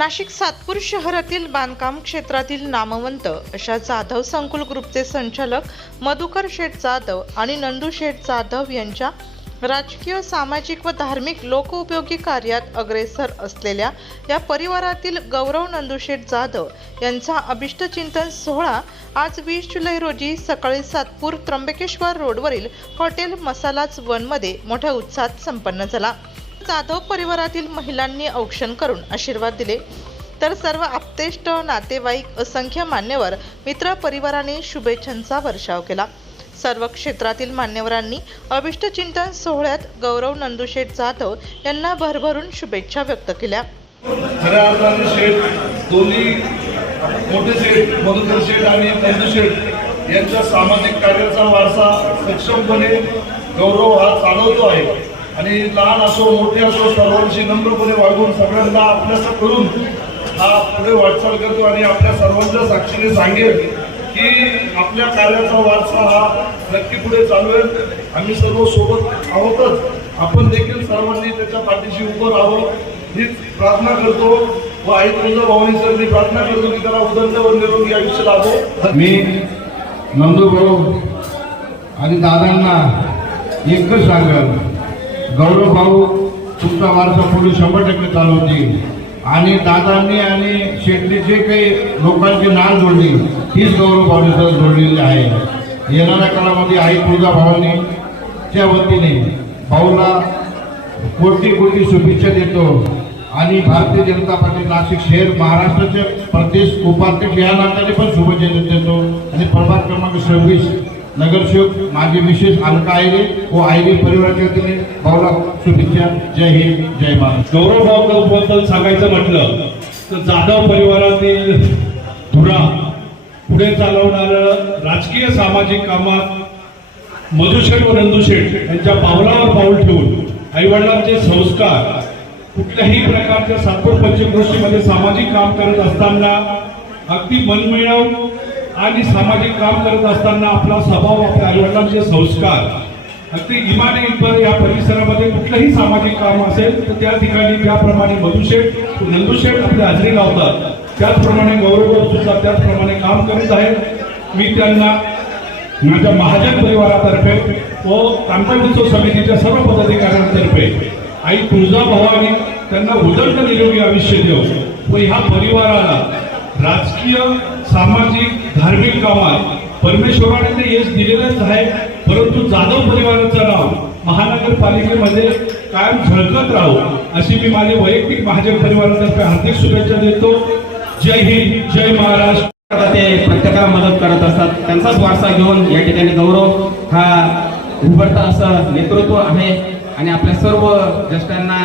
नाशिक सातपूर शहरातील बांधकाम क्षेत्रातील नामवंत अशा जाधव संकुल ग्रुपचे संचालक मधुकर शेठ जाधव आणि नंदू शेठ जाधव यांच्या राजकीय सामाजिक व धार्मिक लोकउपयोगी कार्यात अग्रेसर असलेल्या या परिवारातील गौरव नंदुशेठ जाधव यांचा अभिष्टचिंतन सोहळा आज वीस जुलै रोजी सकाळी सातपूर त्र्यंबकेश्वर रोडवरील हॉटेल मसालाच वनमध्ये मोठ्या उत्साहात संपन्न झाला. जाधव परिवारातील महिलांनी औक्षण करून आशीर्वाद दिले. तर सर्व आप्तेष्ट नातेवाईक असंख्य मान्यवर मित्र परिवाराने शुभेच्छांचा वर्षाव केला. सर्व क्षेत्रातील मान्यवरांनी अभिष्टचिंतन सोहळ्यात गौरव नंदुशेठ जाधव यांना भरभरून शुभेच्छा व्यक्त केल्या. खऱ्या अर्थाने शेठ दोन्ही मोठे शेठ मधुकर शेठ आणि यांच्या सामाजिक कार्याचा वारसा सक्षमपणे गौरव हा चालवतो आहे. आणि लहान असो मोठे असो सर्वांशी नम्रपणे वागून सगळ्यांना आपल्यास करून हा पुढे वाटचाल करतो आणि आपल्या सर्वांच्या साक्षीने सांगेल की आपल्या कार्याचा वारसा हा नक्की पुढे चालू आहे. आम्ही सर्व सोबत आहोतच. आपण देखील सर्वांनी त्याच्या पाठीशी उभं राहावं हीच प्रार्थना करतो. व आई तुझा भावनी सर सरनी प्रार्थना करतो की त्याला उदंड व निरोगी आयुष्य लाभो. मी नंदू भाऊ आणि दादांना एकच सांगेल. गौरव भाऊ तुमचा वारसा पुढे शंभर टक्के चालवतील आणि दादांनी आणि शेटने जे काही लोकांची नाळ जोडली तीच गौरव भाऊने जोडलेली आहे. येणाऱ्या काळामध्ये आई तुळजा भावानी च्या वतीने भाऊला कोटी कोटी शुभेच्छा देतो. आणि भारतीय जनता पार्टी नाशिक शहर महाराष्ट्राचे प्रदेश उपाध्यक्ष या नात्याने पण शुभेच्छा देतो. आणि प्रभाग क्रमांक सव्वीस. नगरसेवक माझे विशेष अलका आयरे व आयरे परिवाराच्या वतीने भाऊला शुभेच्छा. जय हिंद जय महाराष्ट्र. गौरव भाऊ सांगायचं म्हटलं तर जाधव परिवारातील धुरा पुढे चालवणारं राजकीय सामाजिक कामात मधुशेठ व नंदुशेठ यांच्या पावलावर पाऊल ठेवून आईवडिलांचे संस्कार कुठल्याही प्रकारच्या सातपूर पंचक्रोशीमध्ये सामाजिक काम करत असताना अगदी मनमिळव आणि सामाजिक काम करत असताना आपला स्वभाव आपल्या आईवडिलांचे संस्कार अगदी इमाने इतर या परिसरामध्ये कुठलंही सामाजिक काम असेल तर त्या ठिकाणी त्याप्रमाणे मधुशेठ नंदुशेठ आपली हजेरी लावतात. त्याचप्रमाणे गौरव सुद्धा त्याचप्रमाणे काम करीत आहेत. मी त्यांना माझ्या महाजन परिवारातर्फे व कांतोत्सव समितीच्या सर्व पदाधिकाऱ्यांतर्फे आई तुळजा भवानी त्यांना उदंड निरोगी आयुष्य देव व ह्या परिवाराला राजकीय सामाजिक धार्मिक कामात परमेश्वराने ते यश दिलेलंच आहे परंतु जाधव परिवाराचं नाव महानगरपालिकेमध्ये कायम झळकत राहू अशी मी माझे वैयक्तिक महाजन परिवारातर्फे हार्दिक शुभेच्छा देतो. जय हिंद जय महाराष्ट्र. ते प्रत्येकाला मदत करत असतात. त्यांचाच वारसा घेऊन या ठिकाणी गौरव हा उभरता असं नेतृत्व आहे. आणि आपल्या सर्व ज्येष्ठांना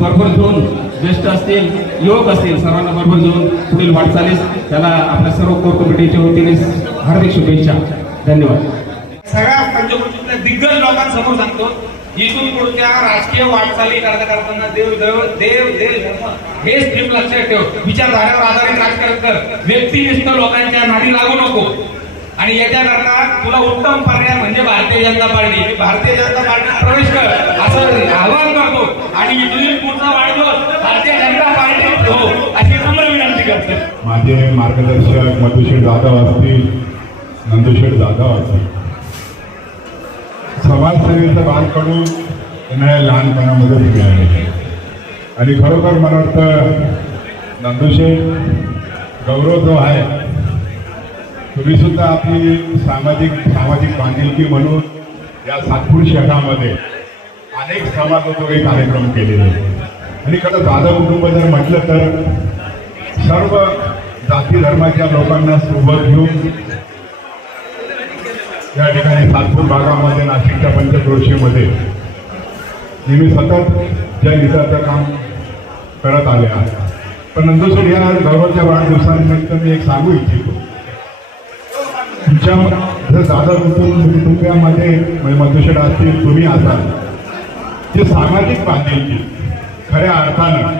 बरोबर घेऊन ज्येष्ठ असतील युवक असतील सर्वांना बरोबर घेऊन पुढील वाटचालीस. त्याला आपल्या सर्व कोर कमिटीच्या वतीने हार्दिक शुभेच्छा. धन्यवाद. सगळ्या पंचकृतीतल्या दिग्गज लोकांसमोर सांगतो इथून पुढच्या राजकीय वाटचाली करता करताना देव देव देव देव धर्म हे स्ट्रीम लक्षात ठेव. विचारधाऱ्यावर आधारित राजकारण कर. व्यक्तिनिष्ठ लोकांच्या नाडी लागू नको. आणि याच्याकरता तुला उत्तम पर्याय म्हणजे भारतीय जनता पार्टी. भारतीय जनता पार्टीत प्रवेश कर. असं आवाहन करतो. आणि इथून पुढचा वाढदिवस भारतीय जनता पार्टीत हो अशी तुम्हाला विनंती करतो. माझे मार्गदर्शक मधुशेठ जाधव असतील. नंदुशेठ जाधव असतील. समाजसेवेचं भागकडून त्यांना लहानपणामध्ये मिळाले आणि खरोखर मला वाटतं नंदुशेठ गौरव जो आहे तुम्ही सुद्धा आपली सामाजिक सामाजिक बांधिलकी म्हणून या सातपूर शहरामध्ये अनेक समाजोपयोगी कार्यक्रम केलेले आहेत. आणि खरं जाधव कुटुंब जर म्हटलं तर सर्व जाती धर्माच्या लोकांना सोबत घेऊन या ठिकाणी सातपूर भागामध्ये नाशिकच्या पंचक्रोशीमध्ये नेहमी सतत जनहिताचं काम करत आले आहे पण नंदुसर या गौरवच्या वाढदिवसानिमित्त मी एक सांगू इच्छितो तुमच्या जर दादा कुटुंब कुटुंबामध्ये म्हणजे मधुशेठ असतील तुम्ही असाल. ते सामाजिक बांधिलकी खऱ्या अर्थानं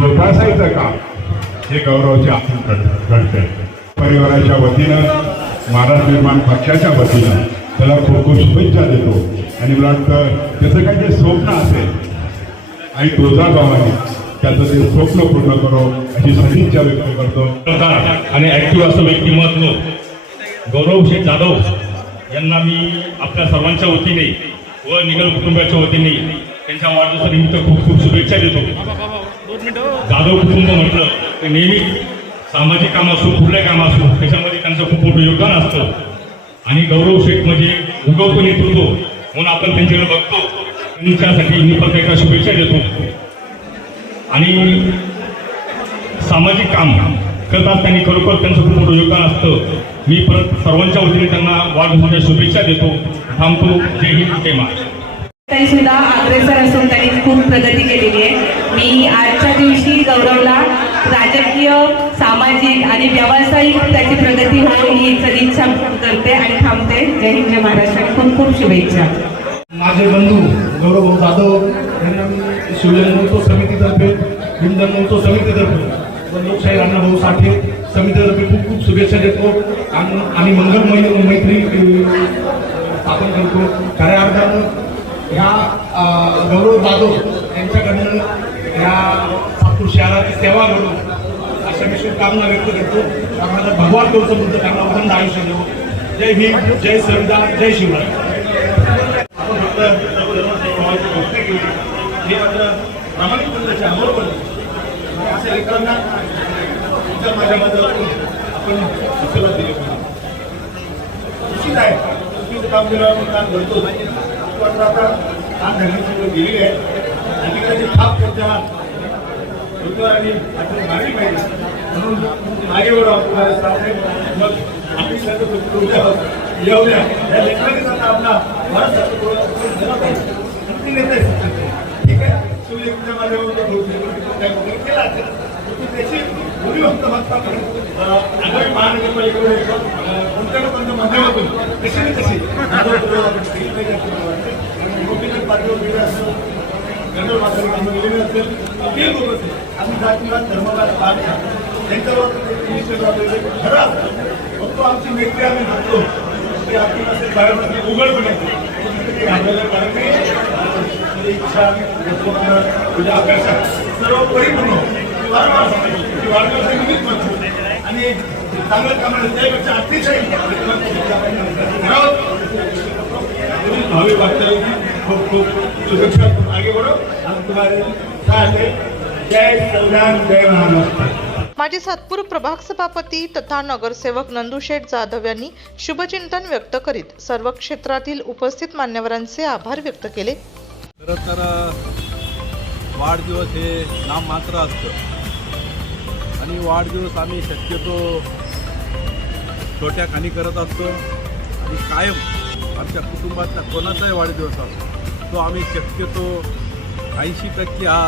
जोपासायचं काम हे गौरवचे आपण घडते परिवाराच्या वतीनं महाराष्ट्र निर्माण पक्षाच्या वतीनं त्याला खूप खूप शुभेच्छा देतो. आणि मला वाटतं त्याचं काही जे स्वप्न असेल आणि तुळजाभवानी त्याचं ते स्वप्न पूर्ण करो अशी सदिच्छा व्यक्त करतो. आणि ऍक्टिव्ह असं व्यक्तिमत्व गौरवशी जाधव यांना मी आपल्या सर्वांच्या वतीने व निगल कुटुंबाच्या वतीने त्यांच्या वाढदिवसानिमित्त खूप खूप शुभेच्छा देतो. जाधव कुटुंब म्हटलं तर नेहमी सामाजिक काम असो कुठलं काम असो त्याच्यामध्ये त्यांचं खूप मोठं योगदान असतं. आणि गौरव शेठ म्हणजे उगवतो नेतृत्व म्हणून आपण त्यांच्याकडे बघतो. त्यांच्यासाठी मी पण एका शुभेच्छा देतो. आणि सामाजिक काम करतात त्यांनी खरोखर त्यांचं खूप मोठं योगदान असतं. मी परत सर्वांच्या वतीने त्यांना वाढदिवसाच्या शुभेच्छा देतो. थांबतो. जय हिंद जय महाराष्ट्र. सुद्धा अग्रेसर असून त्यांनी खूप प्रगती केलेली आहे. मी आजच्या दिवशी गौरवला राजकीय सामाजिक आणि व्यावसायिक त्याची प्रगती हो ही सदिच्छा करते आणि थांबते. जय हिंद जय महाराष्ट्र. खूप खूप शुभेच्छा. माझे बंधू गौरव जाधव यांना शिवजन महोत्सव समितीतर्फे हिंदन महोत्सव समितीतर्फे लोकशाही अण्णाभाऊ साठे. समितीतर्फे खूप खूप शुभेच्छा देतो. आणि मंगलमय मैत्री स्थापन करतो. खऱ्या अर्थानं ह्या गौरव जाधव यांच्याकडनं ह्या सातपूर शहराची सेवा घडून अशा मी शुभकामना व्यक्त करतो. त्यामुळे भगवान गौतम म्हणतो त्यांना उदंड आयुष्य देऊ जय भीम जय संविधान जय शिवराय. आपण फक्त गोष्टी केली हे मात्र प्रामाणिकपणाचे अमोल अशा लेकरांना तुमच्या माझ्या माध्यमातून आपण आशीर्वाद दिले पाहिजे. निश्चित आहे चुकीचं काम केलं आपण काम घडतो. पण आता काम घडण्याची वेळ गेलेली आहे. आणि थाप त्यांच्या उमेदवारांनी आपण मारली पाहिजे. म्हणून मागेवर आपल्याला साधे मग आपली सर्व उद्या येऊया या लेकरांनीच आता आपला भारत सरकार ठीक आहे? शिवलेखच्या माध्यमातून भौतिक त्या वगैरे केला असेल परंतु त्याची आगामी कोणत्या लोकांच्या माध्यमातून कशी ना कशी जनरल असेल ते लोक असेल आम्ही जातीवाद धर्मवाद नाही. त्यांच्यावर खरं असतं फक्त आमची व्यक्ती आम्ही जपतो की आपली असेल बायोमेट्रिक उघडपणे ते कारण आपली इच्छा व्यक्तिमत्व, तुझ्या म्हणजे अपेक्षा. सर्व परिपूर्ण आणि चांगलं काम त्यापेक्षा अतिशय करावं भावी वाटचाली खूप खूप सुरक्षा आगे बढ़ो आणि तुम्हाला जय संविधान जय महाराष्ट्र. माजी सातपूर प्रभाग सभापती तथा नगरसेवक नंदुशेठ जाधव यांनी शुभचिंतन व्यक्त करीत सर्व क्षेत्रातील उपस्थित मान्यवरांचे आभार व्यक्त केले. खरं तर वाढदिवस हे नाममात्र असतं. आणि वाढदिवस आम्ही शक्यतो छोट्या खाणी करत असतो आणि कायम आमच्या कुटुंबातल्या कोणाचाही वाढदिवस असतो तो आम्ही शक्यतो ऐंशी टक्के हा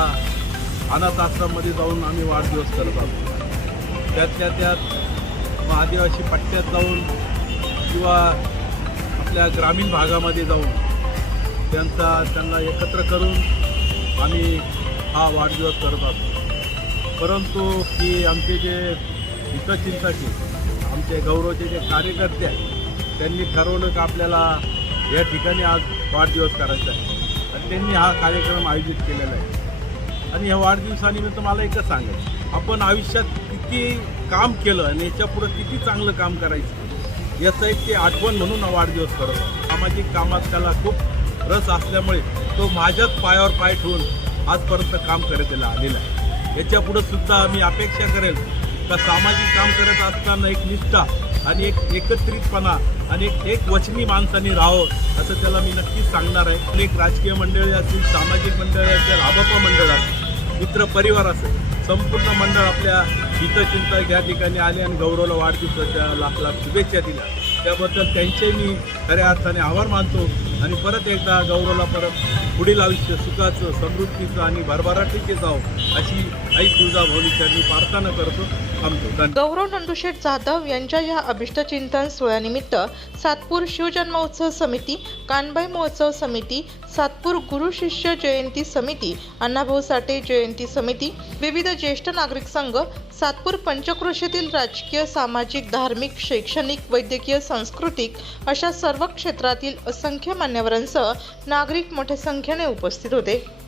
अनाथ आश्रममध्ये जाऊन आम्ही वाढदिवस करत असतो. त्यातल्या त्यात आदिवासी पट्ट्यात जाऊन किंवा आपल्या ग्रामीण भागामध्ये जाऊन त्यांचा त्यांना एकत्र करून आम्ही हा वाढदिवस करत असतो परंतु की आमचे जे हितचिंतक आमचे गौरवचे जे कार्यकर्ते आहेत त्यांनी ठरवलं की आपल्याला या ठिकाणी आज वाढदिवस करायचा आहे. आणि त्यांनी हा कार्यक्रम आयोजित केलेला आहे. आणि ह्या वाढदिवसानिमित्त मला एकच सांगेल आपण आयुष्यात किती काम केलं आणि याच्यापुढं किती चांगलं काम करायचं याचं एक ते आठवण म्हणून वाढदिवस करत सामाजिक कामात त्याला खूप रस असल्यामुळे तो माझ्याच पायावर पाय ठेवून आजपर्यंत काम करत आलेला आहे. याच्यापुढं सुद्धा मी अपेक्षा करेल का सामाजिक काम करत असताना एक निष्ठा आणि एक एकत्रितपणा आणि एक एक वचनी माणसाने राहावं असं त्याला मी नक्कीच सांगणार आहे. अनेक राजकीय मंडळी असतील सामाजिक मंडळी असतील आबापा मंडळ असतील मित्र परिवार असेल संपूर्ण मंडळ आपल्या हितचिंता या ठिकाणी आले आणि गौरवला वाढदिवसाच्या लाख लाख शुभेच्छा दिल्या. त्याबद्दल त्यांचे मी खऱ्या अर्थाने आभार मानतो. आणि परत एकदा गौरवला परत पुढील आयुष्य सुखाचं समृद्धीचं आणि भरभराटीचे जावं अशी आई तुळजाभवानी चरणी प्रार्थना करतो. थांबतो. गौरव नंदुशेठ जाधव यांच्या या अभिष्टचिंतन सोहळ्यानिमित्त सातपूर शिवजन्मोत्सव समिती कानबाई महोत्सव समिती सातपूर गुरु शिष्य जयंती समिती अण्णाभाऊ साठे जयंती समिती विविध ज्येष्ठ नागरिक संघ सातपूर पंचक्रोशीतील राजकीय सामाजिक धार्मिक शैक्षणिक वैद्यकीय सांस्कृतिक अशा सर्व क्षेत्रातील असंख्य मान्यवरांसह नागरिक मोठ्या संख्येने उपस्थित होते.